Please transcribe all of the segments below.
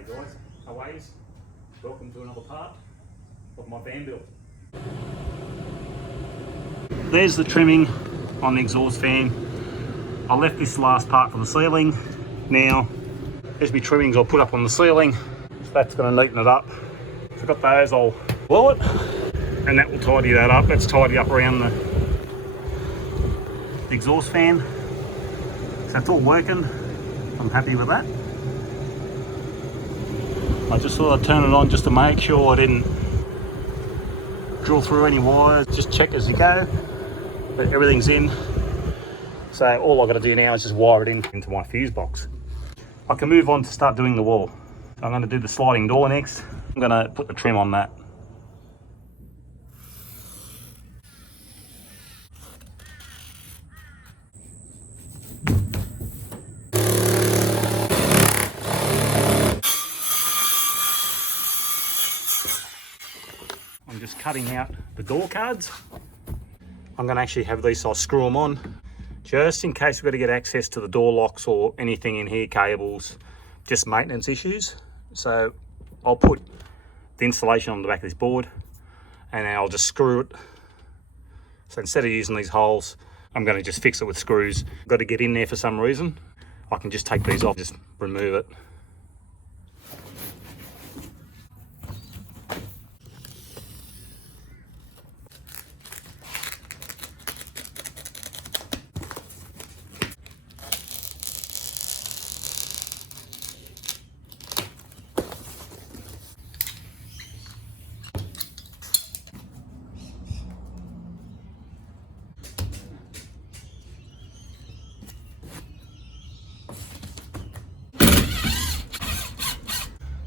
Hey guys, hiace. Welcome to another part of my van build. There's the trimming on the exhaust fan. I left this last part for the ceiling. Now, there's my trimmings I'll put up on the ceiling. So that's going to neaten it up. So I've got those, I'll blow it, and that will tidy that up. That's tidy up around the exhaust fan. So it's all working. I'm happy with that. I just thought I'd turn it on just to make sure I didn't drill through any wires. Just check as you go, but everything's in. So all I've got to do now is just wire it into my fuse box. I can move on to start doing the wall. So I'm going to do the sliding door next. I'm going to put the trim on that. I'm just cutting out the door cards. I'm going to actually have these, so I'll screw them on just in case we've got to get access to the door locks or anything in here, cables, just maintenance issues. So I'll put the insulation on the back of this board and then I'll just screw it. So instead of using these holes, I'm going to just fix it with screws. Got to get in there for some reason. I can just take these off, just remove it.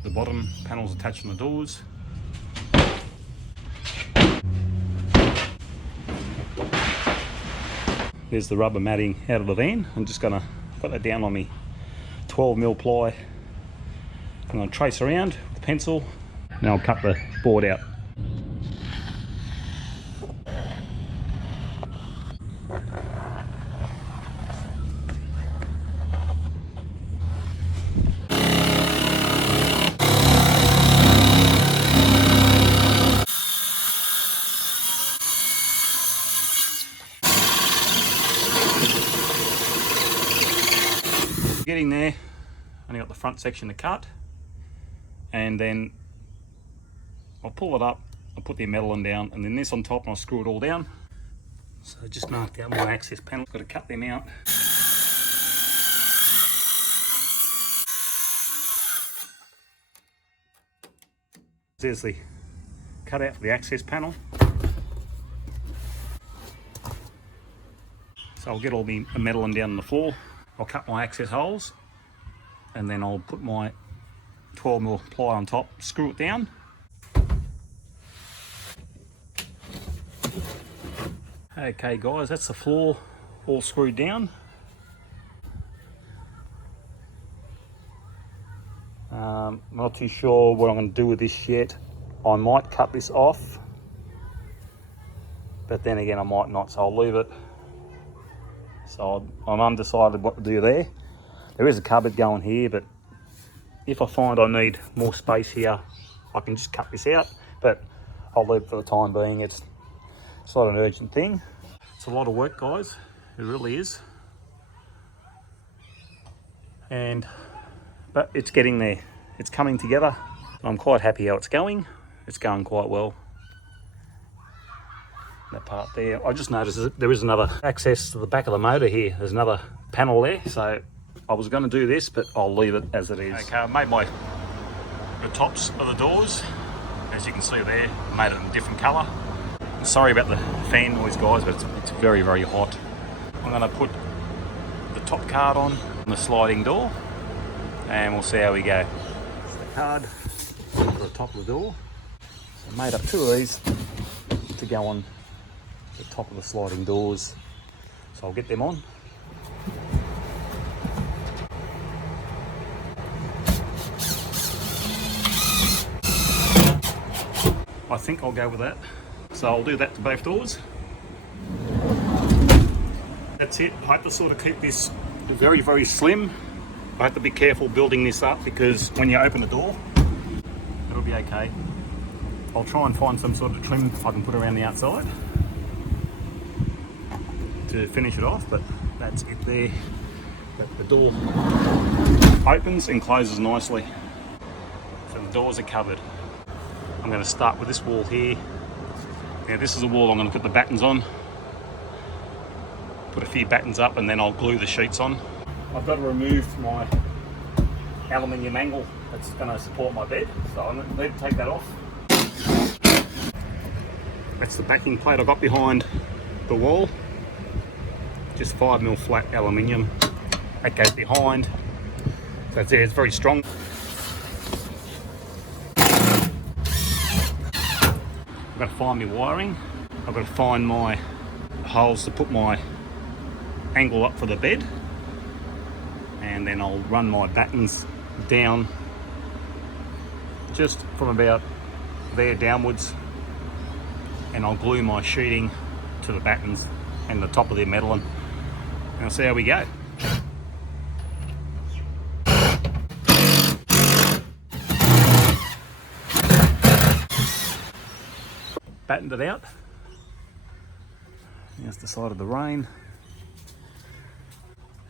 The bottom panels attached on the doors. There's the rubber matting out of the van. I'm just gonna put that down on me 12mm ply. I'm gonna trace around with a pencil and I'll cut the board out. Getting there, only got the front section to cut, and then I'll pull it up, I'll put the metal on down, and then this on top, and I'll screw it all down. So I just marked out my access panel, got to cut them out. There's the cutout for the access panel. So I'll get all the metal down on the floor. I'll cut my access holes and then I'll put my 12mm ply on top, screw it down. Okay guys, that's the floor all screwed down. Not too sure what I'm going to do with this yet. I might cut this off, but then again I might not, so I'll leave it. So I'm undecided what to do there. There is a cupboard going here, but if I find I need more space here, I can just cut this out, but I'll leave it for the time being. It's not an urgent thing. It's a lot of work, guys. It really is. But it's getting there. It's coming together. I'm quite happy how it's going. It's going quite well. That part there. I just noticed that there is another access to the back of the motor here. There's another panel there, so I was going to do this, but I'll leave it as it is. Okay, I made the tops of the doors, as you can see there, made it in a different colour. Sorry about the fan noise, guys, but it's very, very hot. I'm going to put the top card on the sliding door, and we'll see how we go. It's the card for the top of the door. So I made up two of these to go on the top of the sliding doors, so I'll get them on. I think I'll go with that, so I'll do that to both doors. That's it. I hope to sort of keep this very, very slim. I have to be careful building this up because when you open the door, it'll be okay. I'll try and find some sort of trim I can put around the outside to finish it off, but that's it there. The door opens and closes nicely. So the doors are covered. I'm going to start with this wall here. Now this is a wall I'm going to put the battens on. Put a few battens up and then I'll glue the sheets on. I've got to remove my aluminium angle that's going to support my bed, so I'm going to need to take that off. That's the backing plate I got behind the wall. Just 5mm flat aluminium. That goes behind. So it's there, it's very strong. I've got to find my wiring. I've got to find my holes to put my angle up for the bed. And then I'll run my battens down just from about there downwards. And I'll glue my sheeting to the battens and the top of the metal, and I'll see how we go. Battened it out. Here's the side of the rain.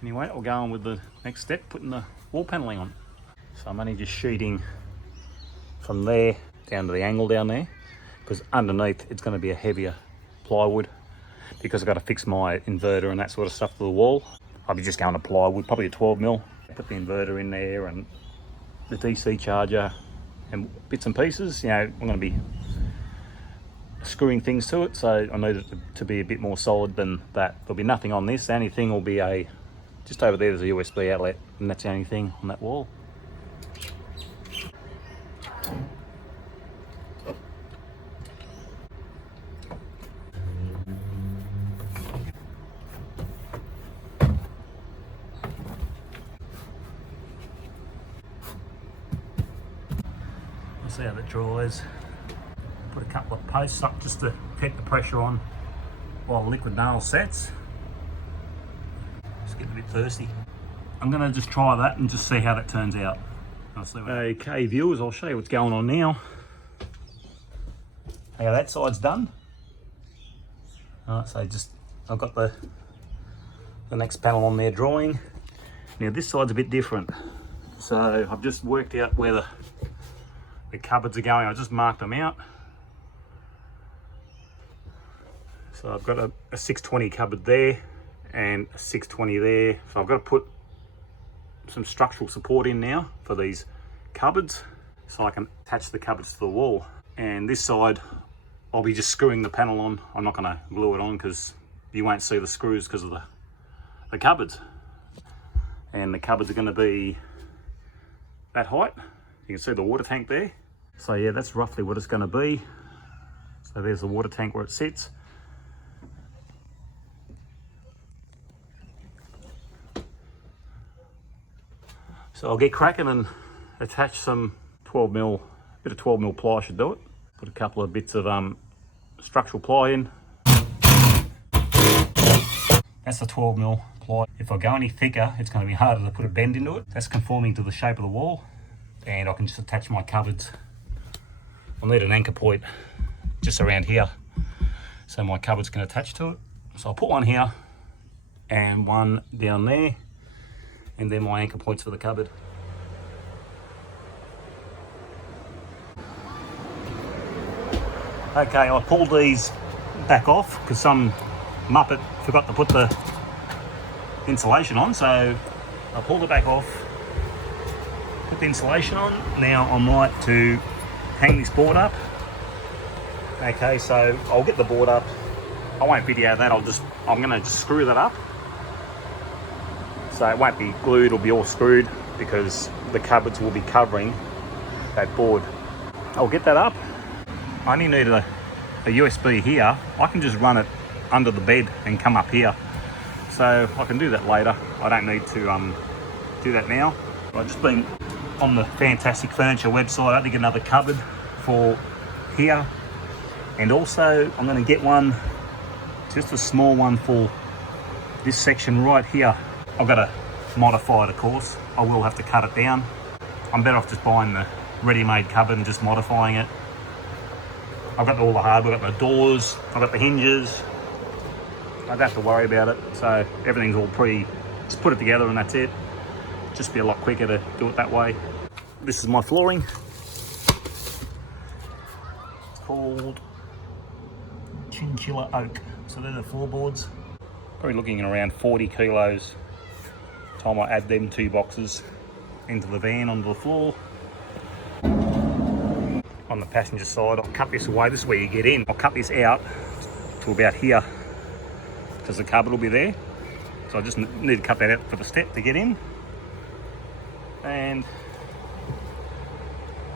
Anyway, I'll go on with the next step, putting the wall panelling on. So I'm only just sheeting from there down to the angle down there, because underneath it's going to be a heavier plywood, because I've got to fix my inverter and that sort of stuff to the wall. I'll be just going to plywood, probably a 12mm. Put the inverter in there and the DC charger and bits and pieces. You know, I'm going to be screwing things to it, so I need it to be a bit more solid than that. There'll be nothing on this. The only thing will be just over there, there's a USB outlet, and that's the only thing on that wall. See how that dries. Put a couple of posts up just to keep the pressure on while the liquid nail sets. Just getting a bit thirsty. I'm going to just try that and just see how that turns out. Okay viewers, I'll show you what's going on now. How that side's done. Alright, so I've got the next panel on there drawing. Now this side's a bit different. So I've just worked out where the cupboards are going. I just marked them out. So I've got a 620 cupboard there and a 620 there. So I've got to put some structural support in now for these cupboards so I can attach the cupboards to the wall. And this side, I'll be just screwing the panel on. I'm not going to glue it on because you won't see the screws because of the cupboards. And the cupboards are going to be that height. You can see the water tank there. So yeah, that's roughly what it's going to be. So there's the water tank where it sits. So I'll get cracking and attach some 12mm, bit of 12mm ply should do it. Put a couple of bits of structural ply in. That's the 12mm ply. If I go any thicker, it's going to be harder to put a bend into it. That's conforming to the shape of the wall. And I can just attach my cupboards. I'll need an anchor point just around here so my cupboards can attach to it. So I'll put one here and one down there, and then my anchor points for the cupboard. Okay, I pulled these back off because some muppet forgot to put the insulation on, so I pulled it back off, put the insulation on. Now I'm right to hang this board up. Okay, so I'll get the board up. I won't video that, I'm gonna just screw that up. So it won't be glued, it'll be all screwed because the cupboards will be covering that board. I'll get that up. I only need a USB here. I can just run it under the bed and come up here. So I can do that later. I don't need to do that now. I've just been on the Fantastic Furniture website. I had to get another cupboard for here. And also I'm gonna get one, just a small one for this section right here. I've got a modified, of course. I will have to cut it down. I'm better off just buying the ready-made cupboard and just modifying it. I've got all the hardware, I've got the doors, I've got the hinges. I don't have to worry about it, so everything's all just put it together and that's it. Just be a lot quicker to do it that way. This is my flooring. It's called Chinchilla Oak. So they're the floorboards. Probably looking at around 40 kilos. Time I add them 2 boxes into the van onto the floor. On the passenger side, I'll cut this away. This is where you get in. I'll cut this out to about here because the cupboard will be there. So I just need to cut that out for the step to get in. And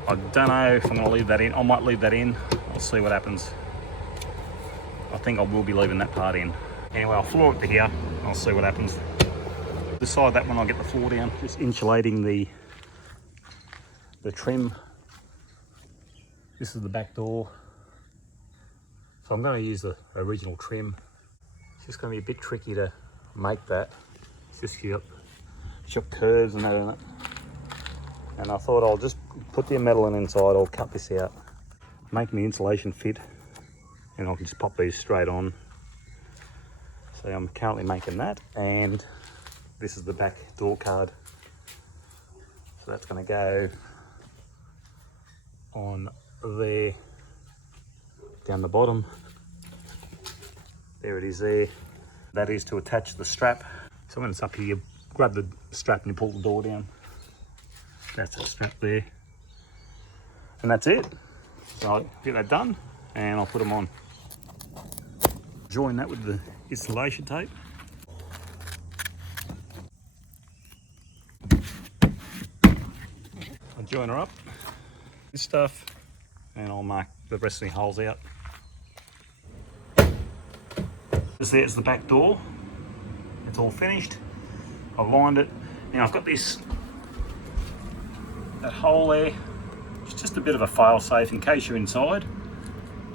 I don't know if I'm going to leave that in. I might leave that in. I'll see what happens. I think I will be leaving that part in. Anyway, I'll floor it to here. I'll see what happens. Beside that, when I get the floor down, just insulating the trim. This is the back door. So I'm going to use the original trim. It's just going to be a bit tricky to make that. It's just got curves and that in it. And I thought I'll just put the metal in inside. I'll cut this out, making the insulation fit, and I can just pop these straight on. So I'm currently making that, and this is the back door card. So that's going to go on there, down the bottom. There it is there. That is to attach the strap. So when it's up here, you grab the strap and you pull the door down. That's the strap there. And that's it. So I'll get that done and I'll put them on. Join that with the installation tape. I'll join her up, this stuff, and I'll mark the rest of the holes out. There's the back door. It's all finished. I've lined it. Now I've got that hole there. It's just a bit of a fail safe in case you're inside.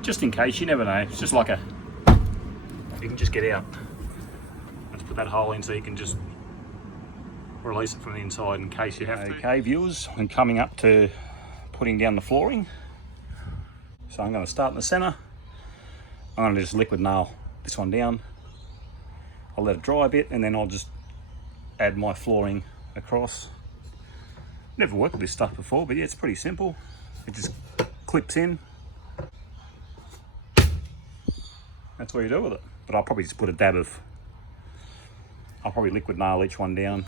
Just in case, you never know. It's just like you can just get out. Let's put that hole in so you can just release it from the inside in case you have to. Okay, viewers, I'm coming up to putting down the flooring. So I'm going to start in the center. I'm going to just liquid nail this one down. I'll let it dry a bit and then I'll just add my flooring across. Never worked with this stuff before, but yeah, it's pretty simple. It just clips in. That's what you do with it. But I'll probably just put a dab of, I'll probably liquid nail each one down,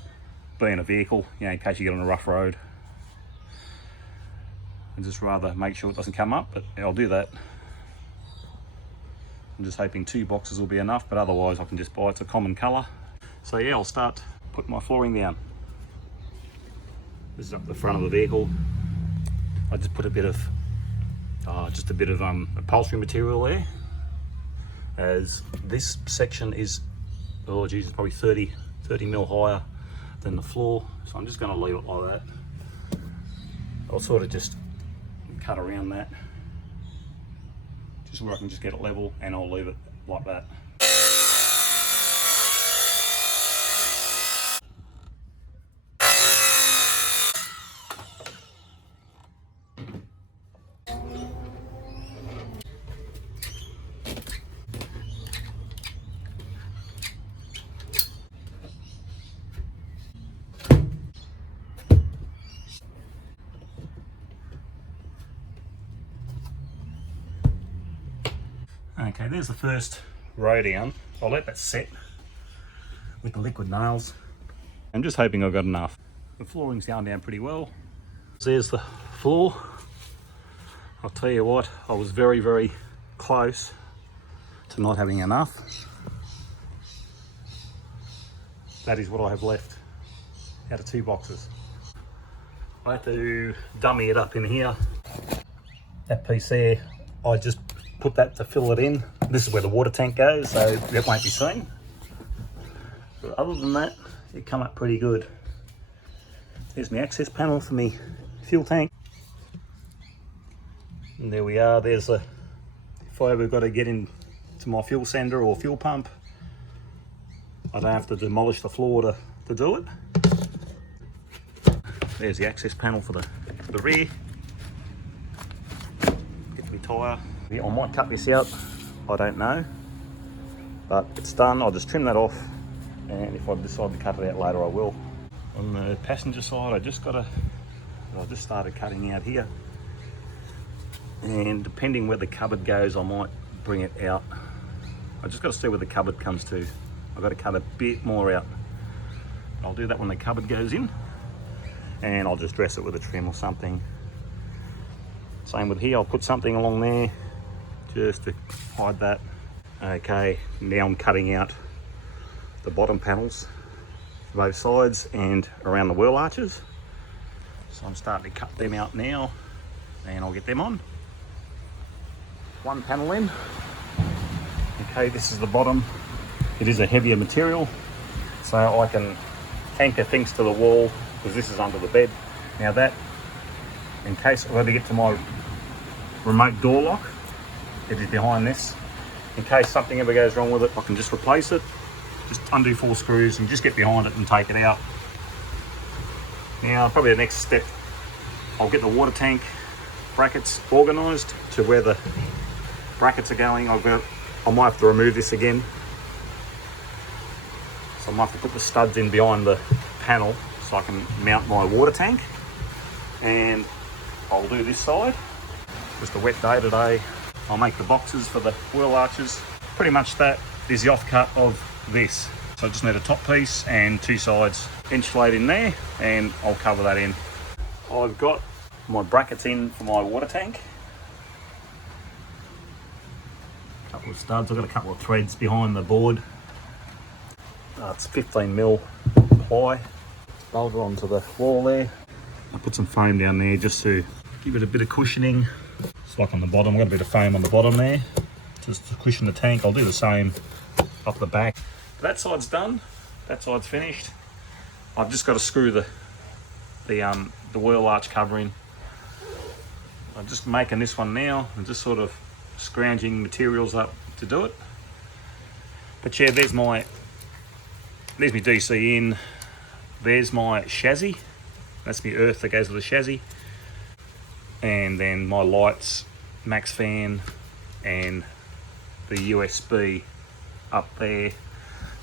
being a vehicle, you know, in case you get on a rough road. And just rather make sure it doesn't come up, but I'll do that. I'm just hoping 2 boxes will be enough, but otherwise I can just buy, it's a common colour. So yeah, I'll start putting my flooring down. This is up the front of the vehicle. I just put a bit of upholstery material there, as this section is, oh geez, it's probably 30 mil higher than the floor. So I'm just going to leave it like that. I'll sort of just cut around that, just where I can just get it level, and I'll leave it like that. Okay, there's the first row down. I'll let that set with the liquid nails. I'm just hoping I've got enough. The flooring's going down pretty well. There's the floor. I'll tell you what, I was very, very close to not having enough. That is what I have left out of 2 boxes. I had to dummy it up in here. That piece there, I just put that to fill it in. This is where the water tank goes, so that won't be seen. But other than that, it come up pretty good. There's my access panel for me fuel tank. And there we are. There's if I ever got to get into my fuel sender or fuel pump, I don't have to demolish the floor to do it. There's the access panel for the rear. Get my tyre. I might cut this out, I don't know. But it's done, I'll just trim that off. And if I decide to cut it out later, I will. On the passenger side, I just started cutting out here. And depending where the cupboard goes, I might bring it out. I just got to see where the cupboard comes to. I've got to cut a bit more out. I'll do that when the cupboard goes in. And I'll just dress it with a trim or something. Same with here, I'll put something along there just to hide that. Okay, now I'm cutting out the bottom panels, both sides and around the wheel arches. So I'm starting to cut them out now and I'll get them on. One panel in. Okay, this is the bottom. It is a heavier material, so I can anchor things to the wall because this is under the bed. Now that, in case I've got to get to my remote door lock, it is behind this. In case something ever goes wrong with it, I can just replace it. Just undo 4 screws and just get behind it and take it out. Now, probably the next step, I'll get the water tank brackets organised to where the brackets are going. I might have to remove this again. So I might have to put the studs in behind the panel so I can mount my water tank. And I'll do this side. Just a wet day today. I'll make the boxes for the wheel arches. Pretty much that is the offcut of this. So I just need a top piece and 2 sides insulate in there and I'll cover that in. I've got my brackets in for my water tank. A couple of studs, I've got a couple of threads behind the board. It's 15mm ply. Bolt it onto the wall there. I put some foam down there just to give it a bit of cushioning. It's like on the bottom, I've got a bit of foam on the bottom there, just to cushion the tank. I'll do the same up the back. That side's done, that side's finished. I've just got to screw the wheel arch cover in. I'm just making this one now and just sort of scrounging materials up to do it. But yeah, there's my DC in, there's my chassis. That's the earth that goes with the chassis. And then my lights, max fan, and the USB up there.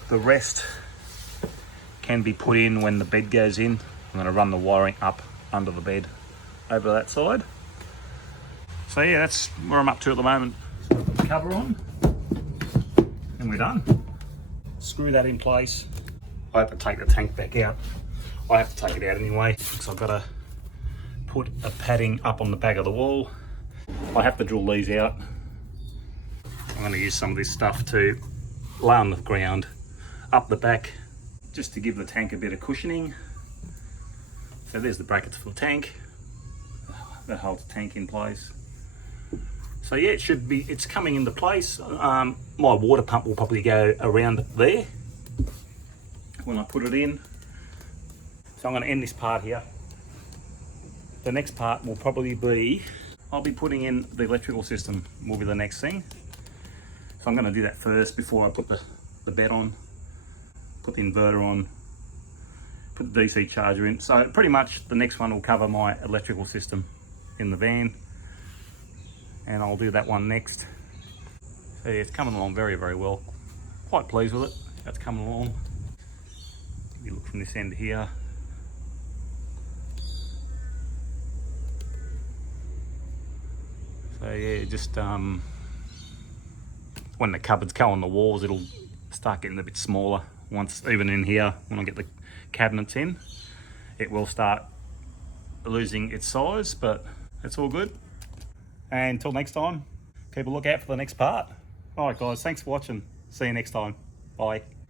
The rest can be put in when the bed goes in. I'm going to run the wiring up under the bed over that side. So yeah, that's where I'm up to at the moment. Cover on, and we're done. Screw that in place. I have to take the tank back out. I have to take it out anyway because I've got to put a padding up on the back of the wall. I have to drill these out. I'm going to use some of this stuff to lay on the ground up the back just to give the tank a bit of cushioning. So there's the brackets for the tank. That holds the tank in place. So yeah, it's coming into place. My water pump will probably go around there when I put it in. So I'm going to end this part here. The next part will probably be, I'll be putting in the electrical system will be the next thing. So I'm going to do that first before I put the bed on, put the inverter on, put the DC charger in. So pretty much the next one will cover my electrical system in the van. And I'll do that one next. So yeah, it's coming along very, very well. Quite pleased with it. That's coming along. If you look from this end here. So yeah, just when the cupboards go on the walls, it'll start getting a bit smaller. Once, even in here, when I get the cabinets in, it will start losing its size, but it's all good. And until next time, keep a lookout for the next part. All right guys, thanks for watching. See you next time. Bye.